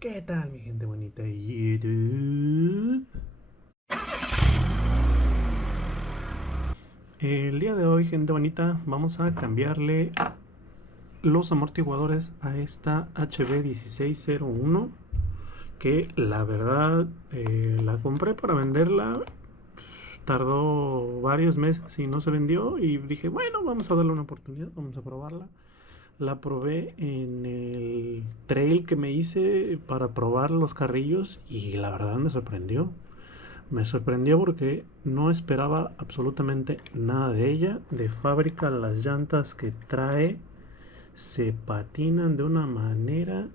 ¿Qué tal, mi gente bonita de YouTube? El día de hoy, gente bonita, vamos a cambiarle los amortiguadores a esta HB1601, que la verdad la compré para venderla. Tardó varios meses y no se vendió, y dije, bueno, vamos a darle una oportunidad, vamos a probarla. La probé en el trail que me hice para probar los carrillos y la verdad me sorprendió. Me sorprendió porque no esperaba absolutamente nada de ella. De fábrica las llantas que trae se patinan de una manera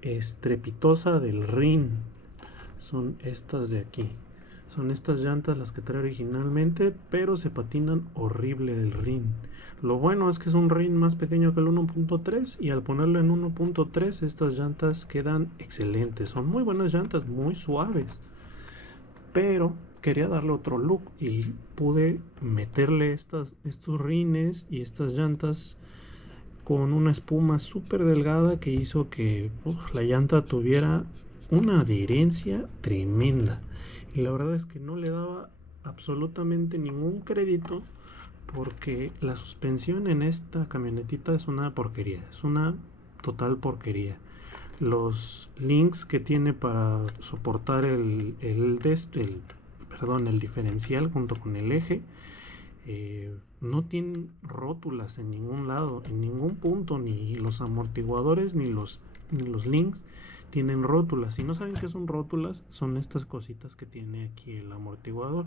estrepitosa del rin. Son estas de aquí. Son estas llantas las que trae originalmente, pero se patinan horrible del rin. Lo bueno es que es un rin más pequeño que el 1.3 y al ponerlo en 1.3 estas llantas quedan excelentes. Son muy buenas llantas, muy suaves. Pero quería darle otro look y pude meterle estos rines y estas llantas con una espuma súper delgada que hizo que la llanta tuviera una adherencia tremenda. Y la verdad es que no le daba absolutamente ningún crédito porque la suspensión en esta camionetita es una porquería, es una total porquería. Los links que tiene para soportar el diferencial junto con el eje no tienen rótulas en ningún lado, en ningún punto, ni los amortiguadores ni los links tienen rótulas. Si no saben qué son rótulas, son estas cositas que tiene aquí el amortiguador,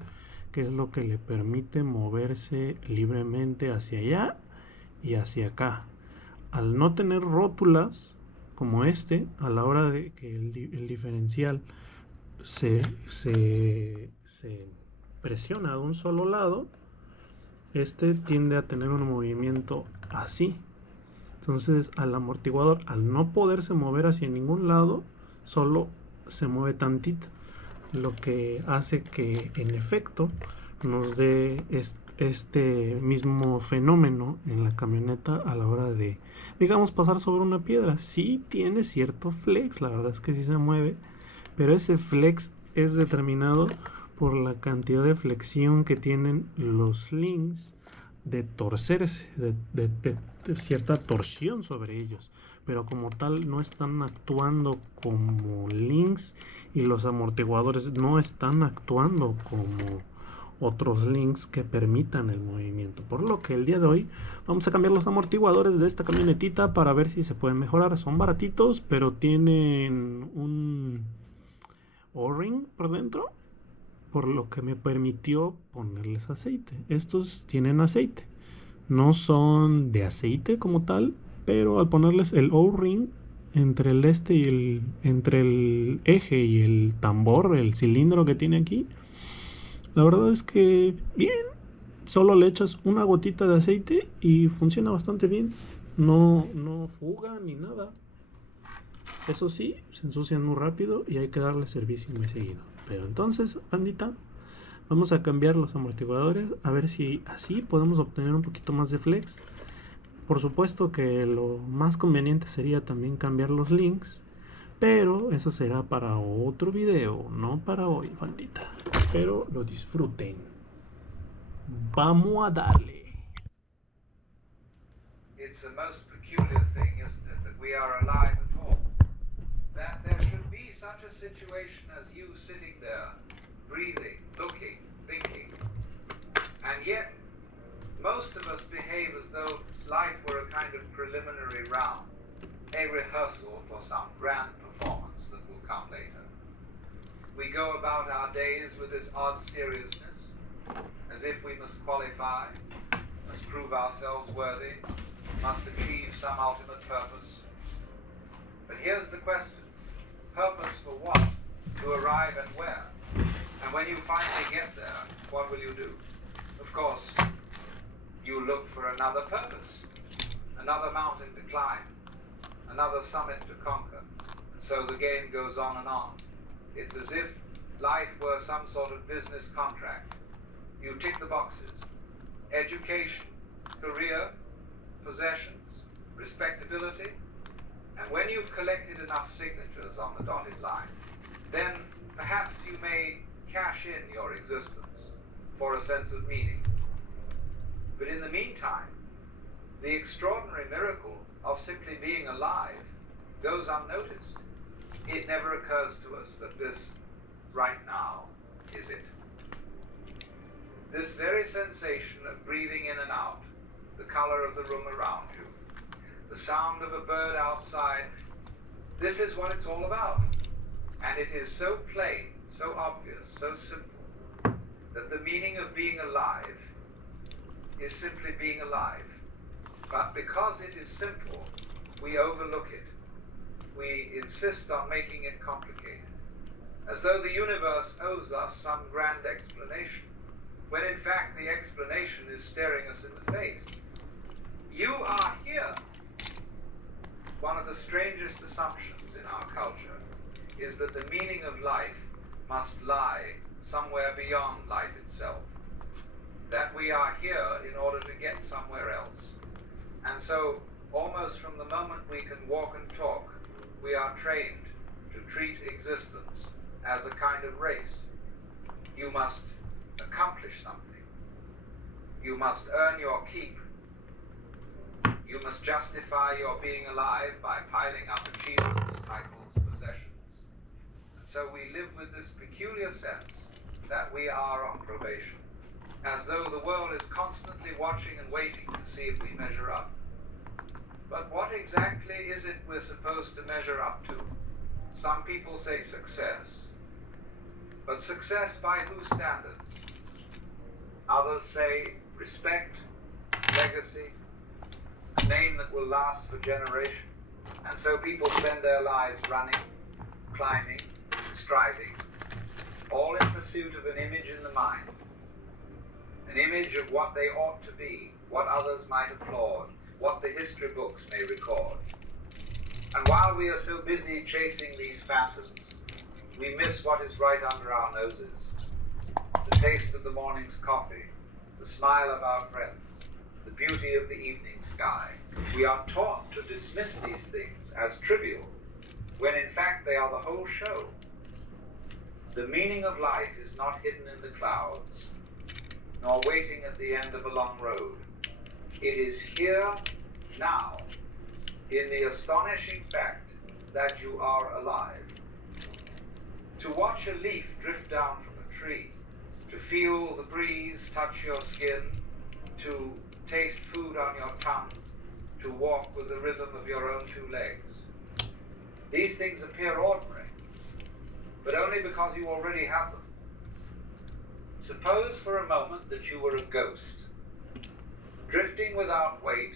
que es lo que le permite moverse libremente hacia allá y hacia acá. Al no tener rótulas como a la hora de que el diferencial se presiona de un solo lado, tiende a tener un movimiento así. Entonces al amortiguador, al no poderse mover hacia ningún lado, solo se mueve tantito, lo que hace que en efecto nos dé este mismo fenómeno en la camioneta a la hora de, digamos, pasar sobre una piedra. Sí tiene cierto flex, la verdad es que sí se mueve, pero ese flex es determinado por la cantidad de flexión que tienen los links, de torcerse, de cierta torsión sobre ellos, pero como tal no están actuando como links y los amortiguadores no están actuando como otros links que permitan el movimiento, por lo que el día de hoy vamos a cambiar los amortiguadores de esta camionetita para ver si se pueden mejorar. Son baratitos, pero tienen un O-ring por dentro, por lo que me permitió ponerles aceite. Estos tienen aceite, no son de aceite como tal, pero al ponerles el O-ring entre entre el eje y el tambor, el cilindro que tiene aquí, la verdad es que bien, solo le echas una gotita de aceite y funciona bastante bien. No fuga ni nada. Eso sí, se ensucian muy rápido y hay que darle servicio muy seguido. Pero entonces, bandita, vamos a cambiar los amortiguadores a ver si así podemos obtener un poquito más de flex. Por supuesto que lo más conveniente sería también cambiar los links, pero eso será para otro video, no para hoy, bandita. Espero lo disfruten. Vamos a darle. It's a most peculiar thing, isn't it, that we are alive at all? That there should be such a situation as you sitting there, breathing, looking, thinking. And yet, most of us behave as though life were a kind of preliminary round, a rehearsal for some grand performance that will come later. We go about our days with this odd seriousness, as if we must qualify, must prove ourselves worthy, must achieve some ultimate purpose. But here's the question. Purpose for what? To arrive at where? And when you finally get there, what will you do? Of course, you look for another purpose, another mountain to climb, another summit to conquer. And so the game goes on and on. It's as if life were some sort of business contract. You tick the boxes. Education, career, possessions, respectability. And when you've collected enough signatures on the dotted line, then perhaps you may cash in your existence for a sense of meaning. But in the meantime, the extraordinary miracle of simply being alive goes unnoticed. It never occurs to us that this, right now, is it. This very sensation of breathing in and out, the color of the room around you, the sound of a bird outside, this is what it's all about. And it is so plain, so obvious, so simple, that the meaning of being alive is simply being alive. But because it is simple, we overlook it. We insist on making it complicated, as though the universe owes us some grand explanation, when in fact the explanation is staring us in the face. You are here. One of the strangest assumptions in our culture is that the meaning of life must lie somewhere beyond life itself, that we are here in order to get somewhere else. And so, almost from the moment we can walk and talk, we are trained to treat existence as a kind of race. You must accomplish something. You must earn your keep. You must justify your being alive by piling up achievements, titles, possessions. And so we live with this peculiar sense that we are on probation, as though the world is constantly watching and waiting to see if we measure up. But what exactly is it we're supposed to measure up to? Some people say success. But success by whose standards? Others say respect, legacy, a name that will last for generations. And so people spend their lives running, climbing, striving, all in pursuit of an image in the mind. An image of what they ought to be, what others might applaud, what the history books may record. And while we are so busy chasing these phantoms, we miss what is right under our noses. The taste of the morning's coffee, the smile of our friends, the beauty of the evening sky. We are taught to dismiss these things as trivial, when in fact they are the whole show. The meaning of life is not hidden in the clouds, nor waiting at the end of a long road. It is here, now, in the astonishing fact that you are alive. To watch a leaf drift down from a tree, to feel the breeze touch your skin, to taste food on your tongue, to walk with the rhythm of your own two legs. These things appear ordinary, but only because you already have them. Suppose for a moment that you were a ghost, drifting without weight,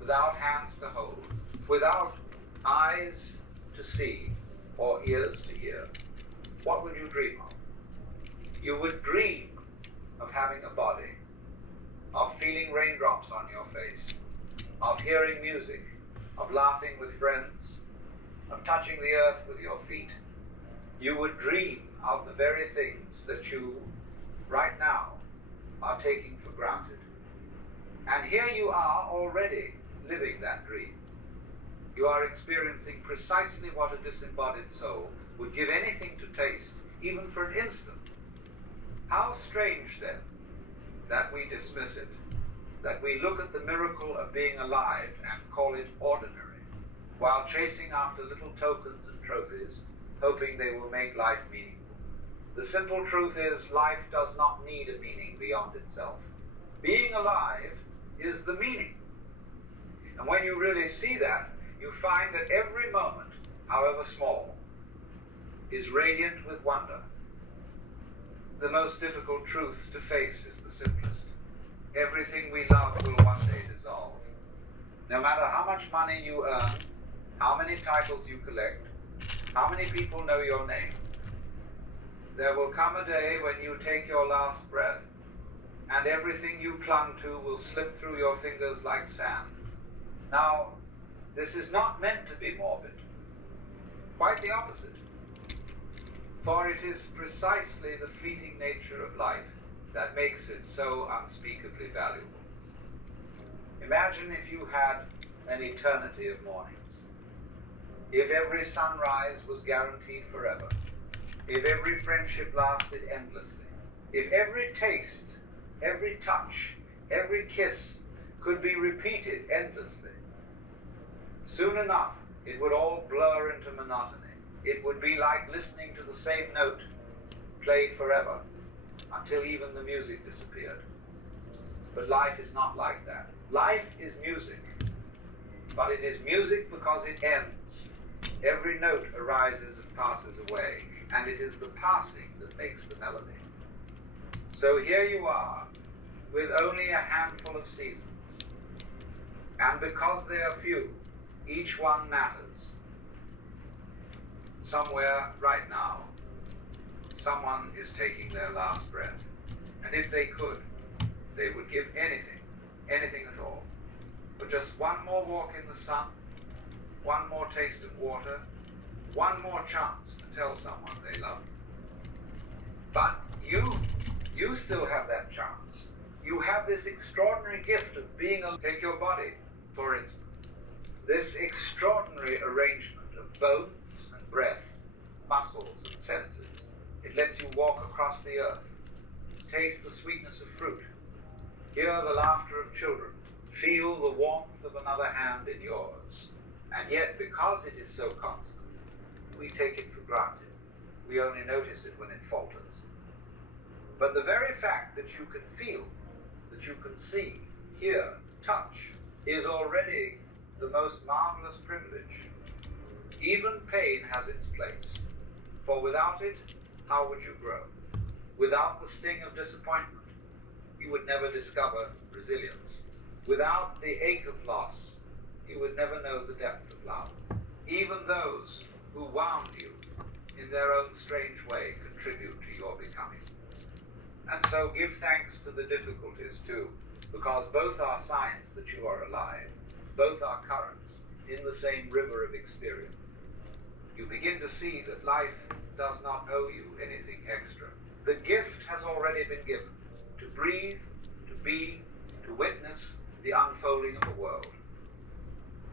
without hands to hold, without eyes to see or ears to hear. What would you dream of? You would dream of having a body, of feeling raindrops on your face, of hearing music, of laughing with friends, of touching the earth with your feet. You would dream of the very things that you, right now, are taking for granted. And here you are already living that dream. You are experiencing precisely what a disembodied soul would give anything to taste, even for an instant. How strange, then, that we dismiss it, that we look at the miracle of being alive and call it ordinary, while chasing after little tokens and trophies, hoping they will make life meaningful. The simple truth is, life does not need a meaning beyond itself. Being alive is the meaning. And when you really see that, you find that every moment, however small, is radiant with wonder. The most difficult truth to face is the simplest. Everything we love will one day dissolve. No matter how much money you earn, how many titles you collect, how many people know your name, there will come a day when you take your last breath, and everything you clung to will slip through your fingers like sand. Now, this is not meant to be morbid. Quite the opposite. For it is precisely the fleeting nature of life that makes it so unspeakably valuable. Imagine if you had an eternity of mornings. if every sunrise was guaranteed forever, if every friendship lasted endlessly, if every taste, every touch, every kiss could be repeated endlessly, soon enough it would all blur into monotony. It would be like listening to the same note played forever until even the music disappeared. But life is not like that. Life is music, but it is music because it ends. Every note arises and passes away, and it is the passing that makes the melody. So here you are, with only a handful of seasons. And because they are few, each one matters. Somewhere, right now, someone is taking their last breath. And if they could, they would give anything, anything at all, for just one more walk in the sun, one more taste of water, one more chance to tell someone they love them. But you still have that chance. You have this extraordinary gift of being able to take your body, for instance. This extraordinary arrangement of bones and breath, muscles and senses. It lets you walk across the earth, taste the sweetness of fruit, hear the laughter of children, feel the warmth of another hand in yours. And yet, because it is so constant, we take it for granted. We only notice it when it falters. But the very fact that you can feel, that you can see, hear, touch, is already the most marvelous privilege. Even pain has its place, for without it, how would you grow? Without the sting of disappointment, you would never discover resilience. Without the ache of loss, you would never know the depth of love. Even those who wound you, in their own strange way, contribute to your becoming. And so give thanks to the difficulties too, because both are signs that you are alive. Both are currents in the same river of experience. You begin to see that life does not owe you anything extra. The gift has already been given, to breathe, to be, to witness the unfolding of the world.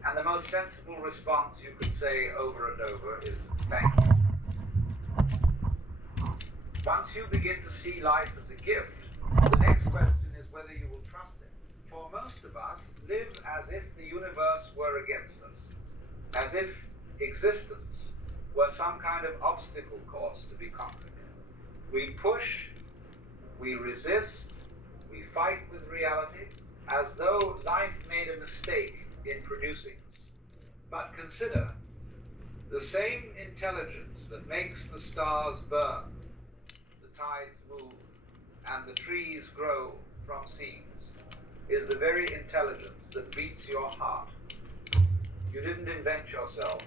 And the most sensible response you could say over and over is, thank you. Once you begin to see life as a gift, the next question is whether you will trust it. For most of us live as if the universe were against us, as if existence were some kind of obstacle course to be conquered. We push, we resist, we fight with reality, as though life made a mistake in producing us. But consider, the same intelligence that makes the stars burn, the tides move, and the trees grow from seeds, is the very intelligence that beats your heart. You didn't invent yourself.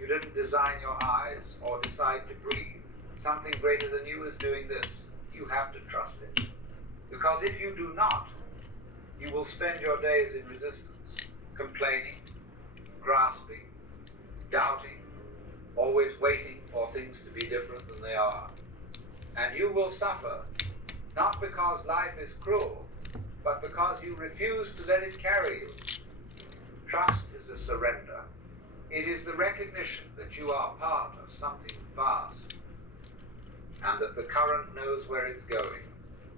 You didn't design your eyes or decide to breathe. Something greater than you is doing this. You have to trust it. Because if you do not, you will spend your days in resistance, complaining, grasping, doubting, always waiting for things to be different than they are. And you will suffer, not because life is cruel, but because you refuse to let it carry you. Trust is a surrender. It is the recognition that you are part of something vast, and that the current knows where it's going,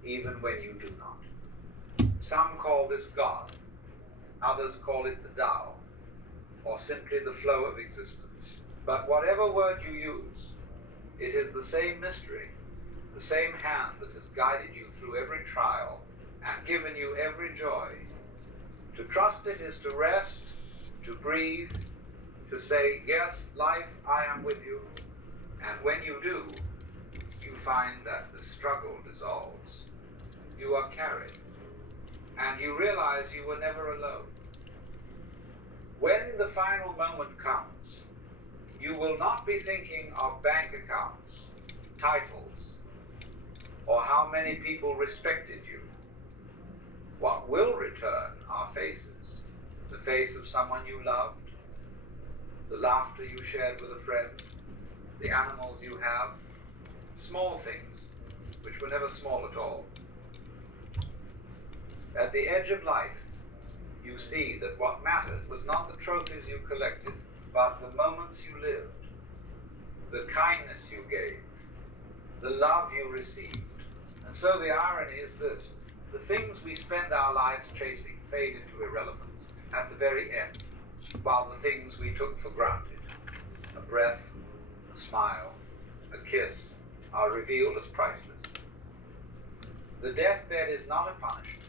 even when you do not. Some call this God, others call it the Tao, or simply the flow of existence. But whatever word you use, it is the same mystery, the same hand that has guided you through every trial and given you every joy. To trust it is to rest, to breathe, to say, yes, life, I am with you. And when you do, you find that the struggle dissolves. You are carried, and you realize you were never alone. When the final moment comes, you will not be thinking of bank accounts, titles, or how many people respected you. What will return are faces, the face of someone you loved, the laughter you shared with a friend, the animals you have, small things, which were never small at all. At the edge of life, you see that what mattered was not the trophies you collected, but the moments you lived, the kindness you gave, the love you received. And so the irony is this: the things we spend our lives chasing fade into irrelevance at the very end, while the things we took for granted, a breath, a smile, a kiss, are revealed as priceless. The deathbed is not a punishment.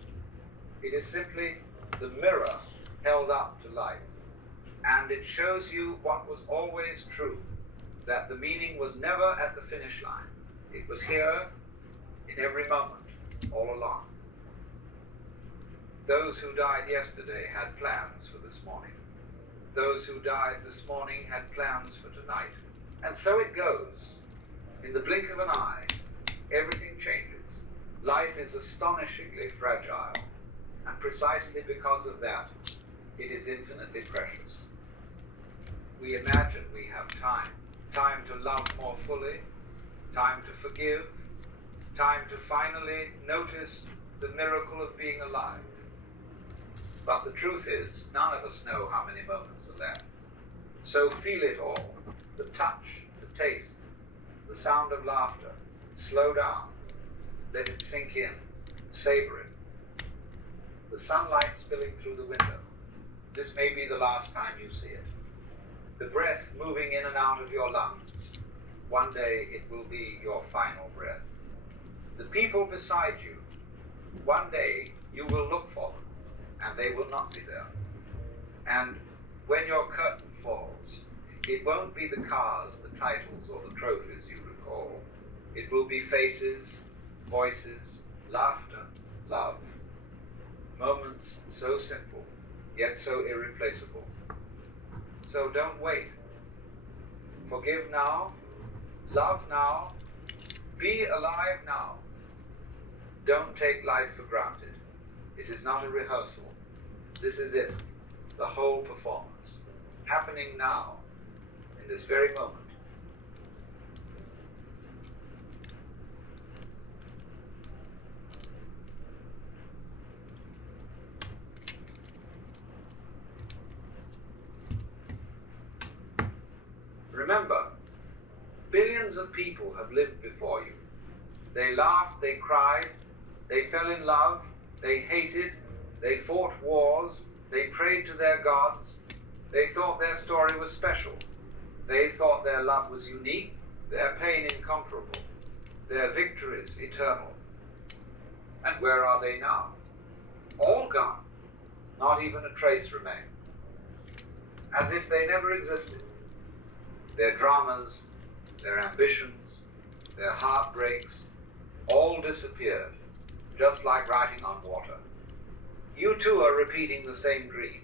It is simply the mirror held up to life, and it shows you what was always true, that the meaning was never at the finish line. It was here in every moment, all along. Those who died yesterday had plans for this morning. Those who died this morning had plans for tonight. And so it goes. In the blink of an eye, everything changes. Life is astonishingly fragile, and precisely because of that, it is infinitely precious. We imagine we have time to love more fully, time to forgive, time to finally notice the miracle of being alive. But the truth is, none of us know how many moments are left. So feel it all: the touch, the taste, the sound of laughter. Slow down, let it sink in, savor it. The sunlight spilling through the window. This may be the last time you see it. The breath moving in and out of your lungs. One day it will be your final breath. The people beside you. One day you will look for them, and they will not be there. And when your curtain falls, it won't be the cars, the titles, or the trophies you recall. It will be faces, voices, laughter, love. Moments so simple, yet so irreplaceable. So don't wait. Forgive now, love now, be alive now. Don't take life for granted. It is not a rehearsal. This is it, the whole performance, happening now, in this very moment. Remember, billions of people have lived before you. They laughed, they cried, they fell in love, they hated, they fought wars, they prayed to their gods, they thought their story was special, they thought their love was unique, their pain incomparable, their victories eternal. And where are they now? All gone, not even a trace remains, as if they never existed. Their dramas, their ambitions, their heartbreaks, all disappeared, just like writing on water. You too are repeating the same dream.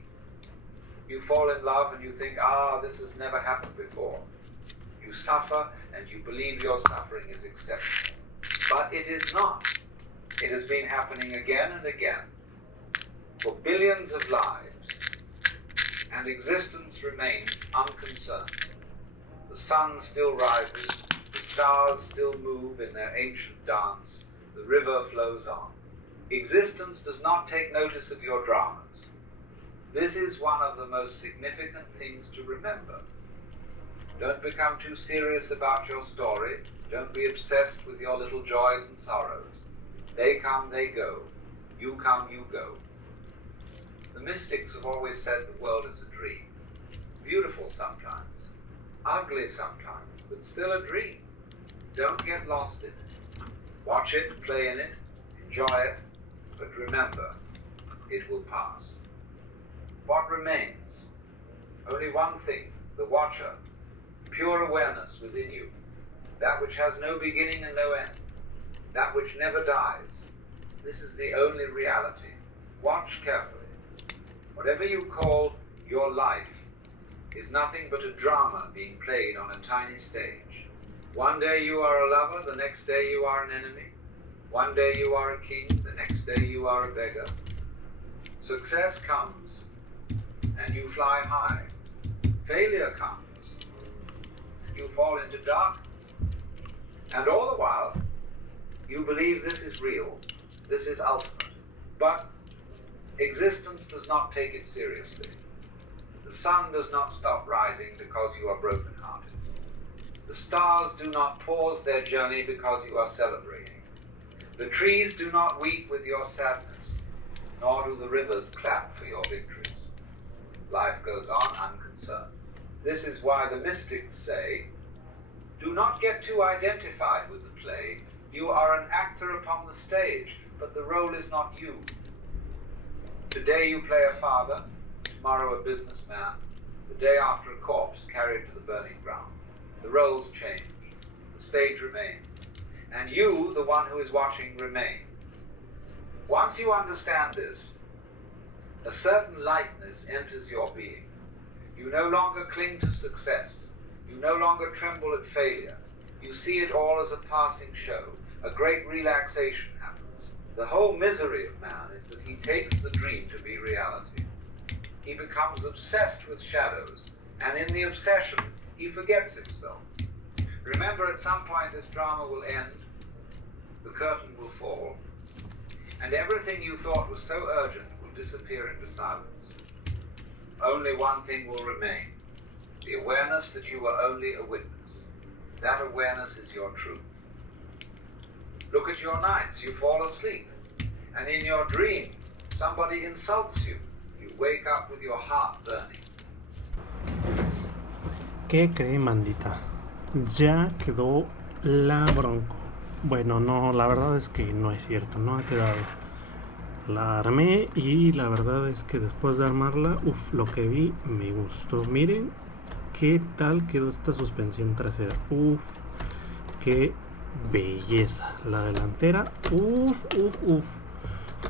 You fall in love and you think, this has never happened before. You suffer and you believe your suffering is exceptional. But it is not. It has been happening again and again for billions of lives, and existence remains unconcerned. The sun still rises, the stars still move in their ancient dance, the river flows on. Existence does not take notice of your dramas. This is one of the most significant things to remember. Don't become too serious about your story. Don't be obsessed with your little joys and sorrows. They come, they go. You come, you go. The mystics have always said the world is a dream. Beautiful sometimes, ugly sometimes, but still a dream. Don't get lost in it. Watch it, play in it, enjoy it, but remember, it will pass. What remains? Only one thing: the watcher, pure awareness within you, that which has no beginning and no end, that which never dies. This is the only reality. Watch carefully. Whatever you call your life is nothing but a drama being played on a tiny stage. One day you are a lover, the next day you are an enemy. One day you are a king, the next day you are a beggar. Success comes, and you fly high. Failure comes, and you fall into darkness. And all the while, you believe this is real, this is ultimate. But existence does not take it seriously. The The sun does not stop rising because you are broken-hearted. The stars do not pause their journey because you are celebrating. The trees do not weep with your sadness, nor do the rivers clap for your victories. Life goes on unconcerned. This is why the mystics say, do not get too identified with the play. You are an actor upon the stage, but the role is not you. Today you play a father, tomorrow a businessman, the day after a corpse carried to the burning ground. The roles change, the stage remains, and you, the one who is watching, remain. Once you understand this, a certain lightness enters your being. You no longer cling to success. You no longer tremble at failure. You see it all as a passing show. A great relaxation happens. The whole misery of man is that he takes the dream to be reality. He becomes obsessed with shadows, and in the obsession, he forgets himself. Remember, at some point this drama will end, the curtain will fall, and everything you thought was so urgent will disappear into silence. Only one thing will remain, the awareness that you were only a witness. That awareness is your truth. Look at your nights, you fall asleep, and in your dream, somebody insults you. You wake up with your heart burning. ¿Qué cree, mandita? Ya quedó la bronco. Bueno, no, la verdad es que no es cierto, no ha quedado. La armé y la verdad es que después de armarla, lo que vi me gustó. Miren qué tal quedó esta suspensión trasera. Qué belleza. La delantera,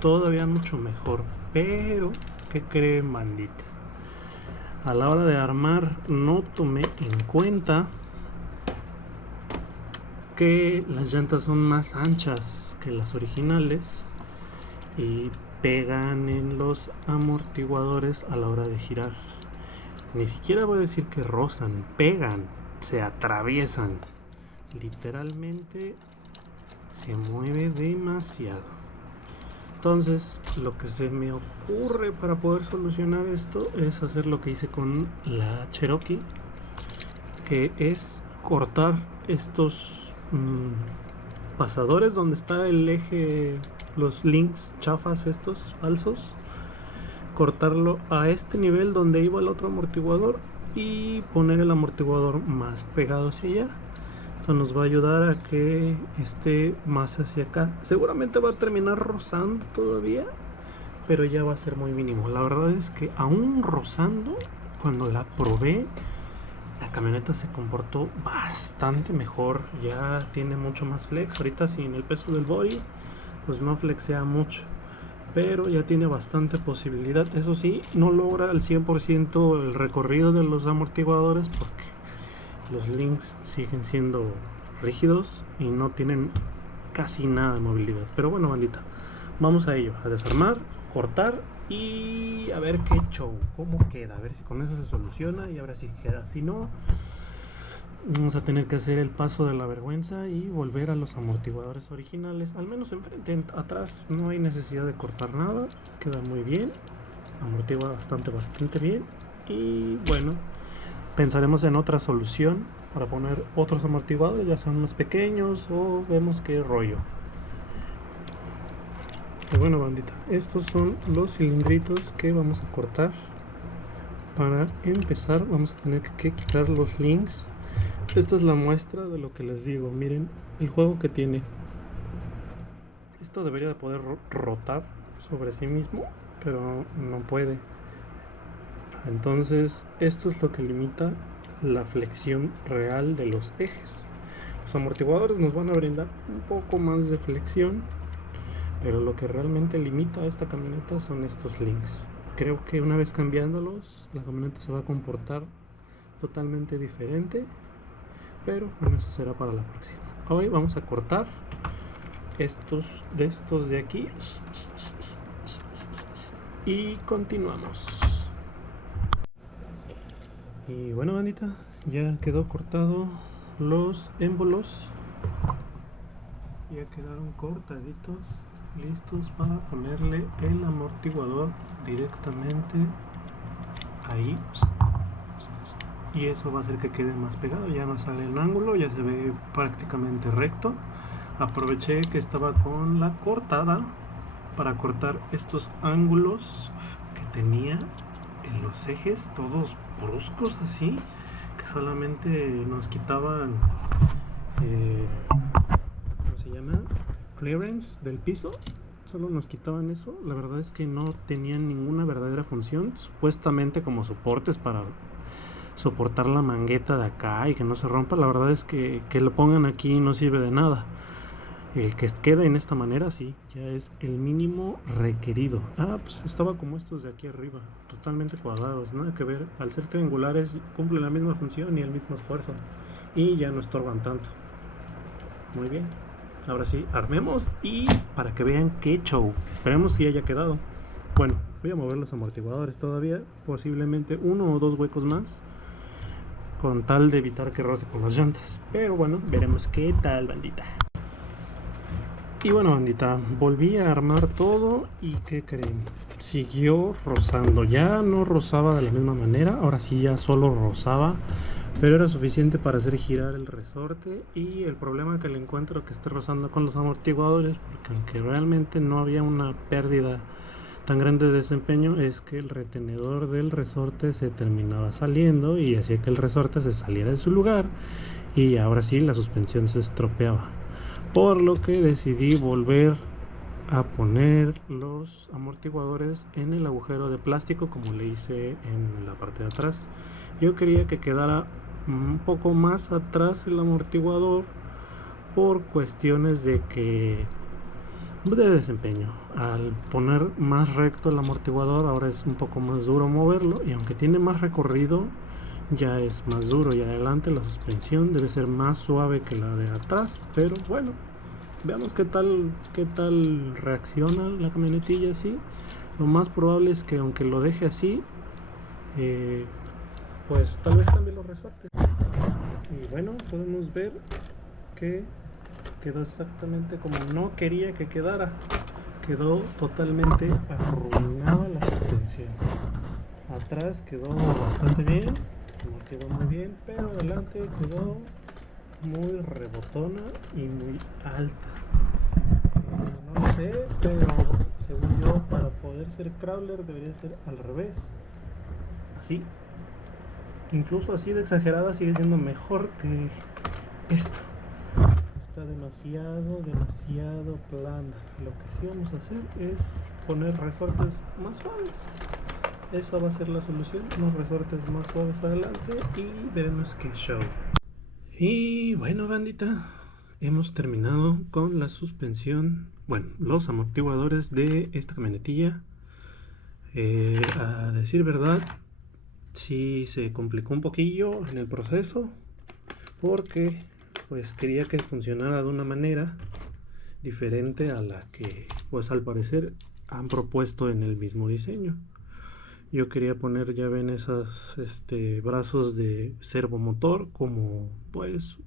todavía mucho mejor. Pero, ¿qué creen, bandita? A la hora de armar no tomé en cuenta que las llantas son más anchas que las originales y pegan en los amortiguadores a la hora de girar. Ni siquiera voy a decir que rozan, pegan, se atraviesan. Literalmente se mueve demasiado. Entonces, lo que se me ocurre para poder solucionar esto es hacer lo que hice con la Cherokee, que es cortar estos pasadores donde está el eje, los links chafas estos falsos, cortarlo a este nivel donde iba el otro amortiguador y poner el amortiguador más pegado hacia allá. Esto nos va a ayudar a que esté más hacia acá. Seguramente va a terminar rozando todavía, pero ya va a ser muy mínimo. La verdad es que aún rozando, cuando la probé, la camioneta se comportó bastante mejor. Ya tiene mucho más flex. Ahorita sin el peso del body, pues no flexea mucho, pero ya tiene bastante posibilidad. Eso sí, no logra al 100% el recorrido de los amortiguadores porque los links siguen siendo rígidos y no tienen casi nada de movilidad. Pero bueno, bandita, vamos a ello, a desarmar, cortar y a ver qué show, cómo queda, a ver si con eso se soluciona y ahora sí queda. Si no, vamos a tener que hacer el paso de la vergüenza y volver a los amortiguadores originales, al menos enfrente. Atrás no hay necesidad de cortar nada, queda muy bien, amortigua bastante bien. Y bueno, pensaremos en otra solución para poner otros amortiguadores, ya sean más pequeños o vemos qué rollo. Y bueno, bandita, estos son los cilindritos que vamos a cortar. Para empezar vamos a tener que quitar los links. Esta es la muestra de lo que les digo. Miren el juego que tiene. Esto debería de poder rotar sobre sí mismo, pero no puede. Entonces esto es lo que limita la flexión real de los ejes. Los amortiguadores nos van a brindar un poco más de flexión, pero lo que realmente limita a esta camioneta son estos links. Creo que una vez cambiándolos, la camioneta se va a comportar totalmente diferente, pero bueno, eso será para la próxima. Hoy vamos a cortar estos de aquí y continuamos. Y bueno, bandita, ya quedó cortado los émbolos, ya quedaron cortaditos, listos para ponerle el amortiguador directamente ahí, y eso va a hacer que quede más pegado, ya no sale el ángulo, ya se ve prácticamente recto. Aproveché que estaba con la cortada para cortar estos ángulos que tenía en los ejes, todos bruscos así, que solamente nos quitaban ¿cómo se llama? Clearance del piso. Solo nos quitaban eso. La verdad es que no tenían ninguna verdadera función, supuestamente como soportes para soportar la mangueta de acá y que no se rompa. La verdad es que lo pongan aquí no sirve de nada. El que quede en esta manera sí, ya es el mínimo requerido. Pues estaba como estos de aquí arriba, totalmente cuadrados, nada que ver. Al ser triangulares cumple la misma función y el mismo esfuerzo, y ya no estorban tanto. Muy bien, ahora sí, armemos y para que vean qué show. Esperemos si haya quedado. Bueno, voy a mover los amortiguadores todavía, posiblemente 1 o 2 huecos más, con tal de evitar que roce con las llantas. Pero bueno, veremos qué tal, bandita. Y bueno, bandita, volví a armar todo y ¿qué creen? Siguió rozando, ya no rozaba de la misma manera, ahora sí ya solo rozaba, pero era suficiente para hacer girar el resorte. Y el problema que le encuentro que esté rozando con los amortiguadores, porque aunque realmente no había una pérdida tan grande de desempeño, es que el retenedor del resorte se terminaba saliendo y hacía que el resorte se saliera de su lugar y ahora sí la suspensión se estropeaba. Por lo que decidí volver a poner los amortiguadores en el agujero de plástico como le hice en la parte de atrás. Yo quería que quedara un poco más atrás el amortiguador por cuestiones de desempeño. Al poner más recto el amortiguador ahora es un poco más duro moverlo, y aunque tiene más recorrido ya es más duro, y adelante la suspensión debe ser más suave que la de atrás. Pero bueno, veamos qué tal reacciona la camionetilla así. Lo más probable es que aunque lo deje así, pues tal vez cambie los resortes. Y bueno, podemos ver que quedó exactamente como no quería que quedara. Quedó totalmente arruinada la suspensión. Atrás quedó bastante bien, no quedó muy bien, pero adelante quedó muy rebotona y muy alta. No lo sé, pero según yo, para poder ser crawler debería ser al revés, así. Incluso así de exagerada sigue siendo mejor que esto. Está demasiado plana. Lo que sí vamos a hacer es poner resortes más suaves. Esa va a ser la solución, unos resortes más suaves adelante y veremos qué show. Y bueno, bandita, hemos terminado con la suspensión, bueno, los amortiguadores de esta camionetilla. A decir verdad, sí se complicó un poquillo en el proceso, porque pues quería que funcionara de una manera diferente a la que pues al parecer han propuesto en el mismo diseño. Yo quería poner, ya ven, esos brazos de servomotor, como pues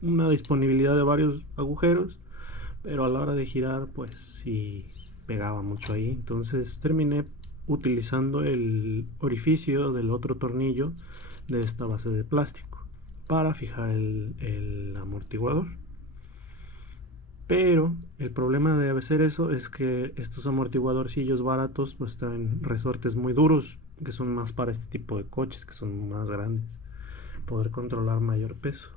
una disponibilidad de varios agujeros, pero a la hora de girar pues sí pegaba mucho ahí. Entonces terminé utilizando el orificio del otro tornillo de esta base de plástico para fijar el amortiguador. Pero el problema de hacer eso es que estos amortiguadorcillos baratos pues traen resortes muy duros, que son más para este tipo de coches, que son más grandes, poder controlar mayor peso.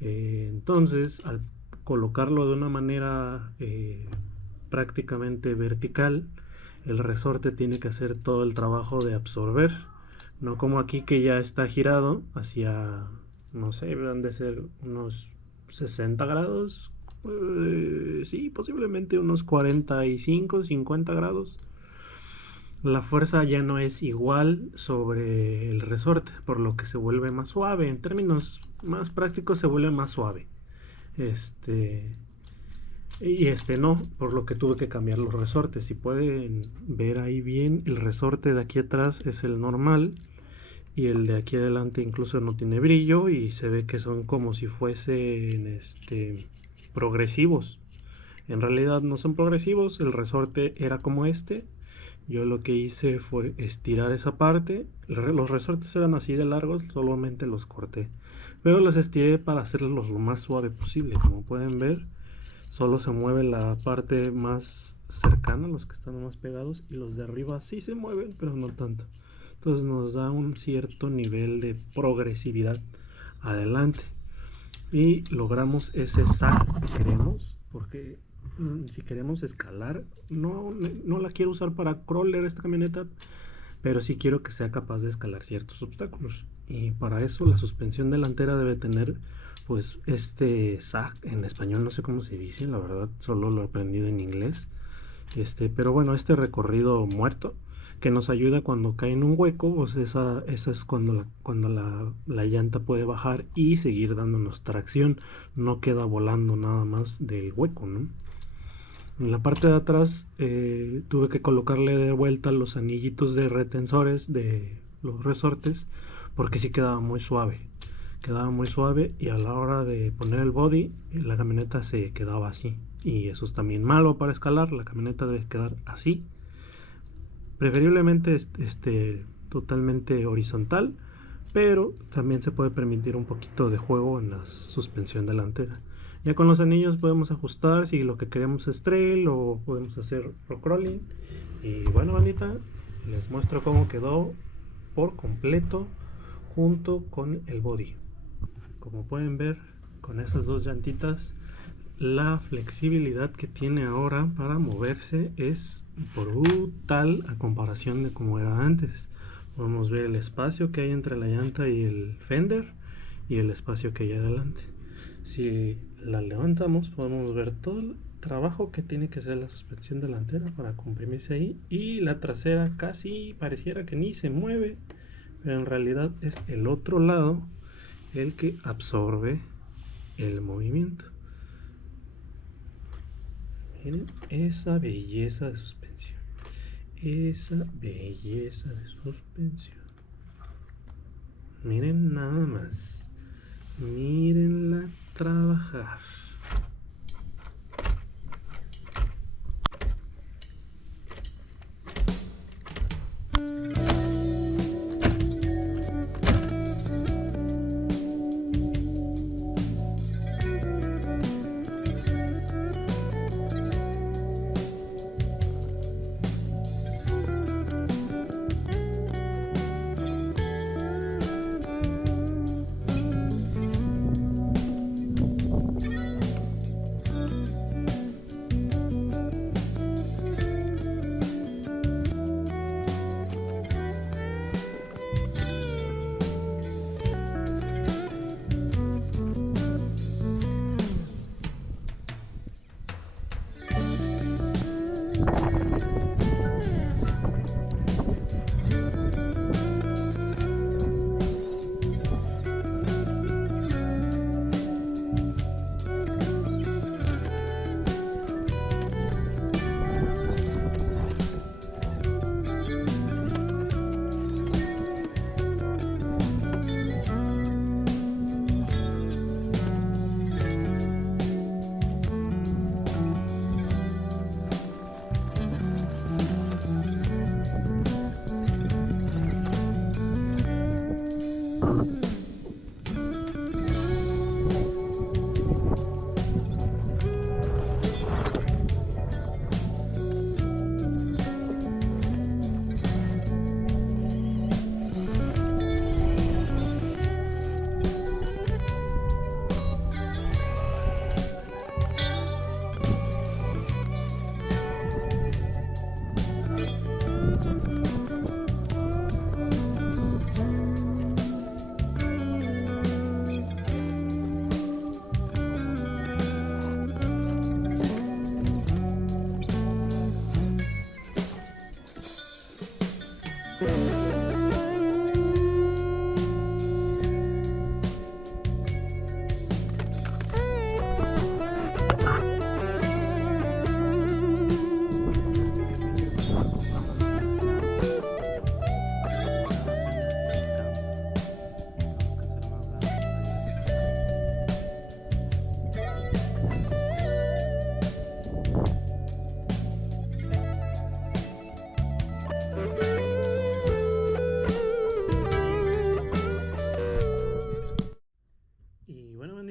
Entonces, al colocarlo de una manera prácticamente vertical, el resorte tiene que hacer todo el trabajo de absorber, no como aquí que ya está girado hacia, no sé, han de ser unos 60 grados, sí, posiblemente unos 45, 50 grados. La fuerza ya no es igual sobre el resorte, por lo que se vuelve más suave. En términos más prácticos, se vuelve más suave. No, por lo que tuve que cambiar los resortes. Si pueden ver ahí bien, el resorte de aquí atrás es el normal, y el de aquí adelante incluso no tiene brillo, y se ve que son como si fuesen progresivos. En realidad no son progresivos, el resorte era como Yo lo que hice fue estirar esa parte. Los resortes eran así de largos, solamente los corté. Pero los estiré para hacerlos lo más suave posible. Como pueden ver, solo se mueve la parte más cercana, los que están más pegados, y los de arriba sí se mueven, pero no tanto. Entonces nos da un cierto nivel de progresividad adelante. Y logramos ese sag que queremos, porque si queremos escalar, no la quiero usar para crawler esta camioneta, pero sí quiero que sea capaz de escalar ciertos obstáculos. Y para eso la suspensión delantera debe tener pues este sag, en español no sé cómo se dice, la verdad solo lo he aprendido en inglés. Pero bueno, este recorrido muerto que nos ayuda cuando cae en un hueco, pues esa es cuando la llanta puede bajar y seguir dándonos tracción, no queda volando nada más del hueco, ¿no? En la parte de atrás tuve que colocarle de vuelta los anillitos de retensores de los resortes porque sí quedaba muy suave. Quedaba muy suave y a la hora de poner el body la camioneta se quedaba así. Y eso es también malo para escalar, la camioneta debe quedar así. Preferiblemente totalmente horizontal, pero también se puede permitir un poquito de juego en la suspensión delantera. Ya con los anillos podemos ajustar si lo que queremos es trail o podemos hacer rock crawling. Y bueno, bandita, les muestro cómo quedó por completo junto con el body. Como pueden ver, con esas dos llantitas, la flexibilidad que tiene ahora para moverse es brutal a comparación de como era antes. Podemos ver el espacio que hay entre la llanta y el fender y el espacio que hay adelante. Si la levantamos podemos ver todo el trabajo que tiene que hacer la suspensión delantera para comprimirse ahí, y la trasera casi pareciera que ni se mueve, pero en realidad es el otro lado el que absorbe el movimiento. Miren esa belleza de suspensión, esa belleza de suspensión. Miren nada más, mírenla trabajar.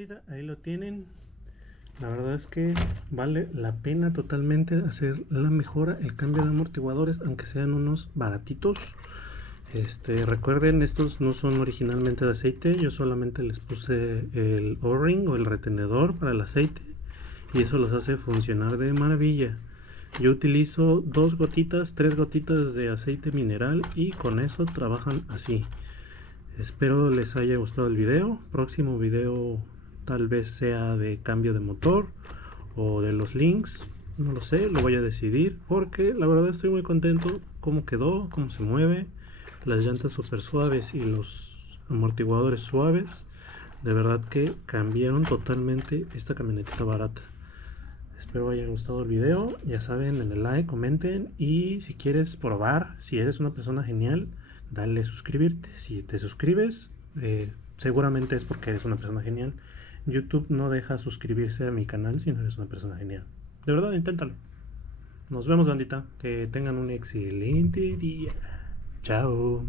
bandita, ahí lo tienen. La verdad es que vale la pena totalmente hacer la mejora, el cambio de amortiguadores, aunque sean unos baratitos. Recuerden, estos no son originalmente de aceite, yo solamente les puse el O-ring o el retenedor para el aceite y eso los hace funcionar de maravilla. Yo utilizo 2 gotitas, 3 gotitas de aceite mineral y con eso trabajan así. Espero les haya gustado el video. Próximo video tal vez sea de cambio de motor o de los links, no lo sé, lo voy a decidir porque la verdad estoy muy contento cómo quedó, cómo se mueve, las llantas súper suaves y los amortiguadores suaves. De verdad que cambiaron totalmente esta camionetita barata. Espero haya gustado el video, ya saben, en el like, comenten y si quieres probar, si eres una persona genial, dale suscribirte. Si te suscribes, seguramente es porque eres una persona genial. YouTube no deja suscribirse a mi canal si no eres una persona genial. De verdad, inténtalo. Nos vemos, bandita. Que tengan un excelente día. Chao.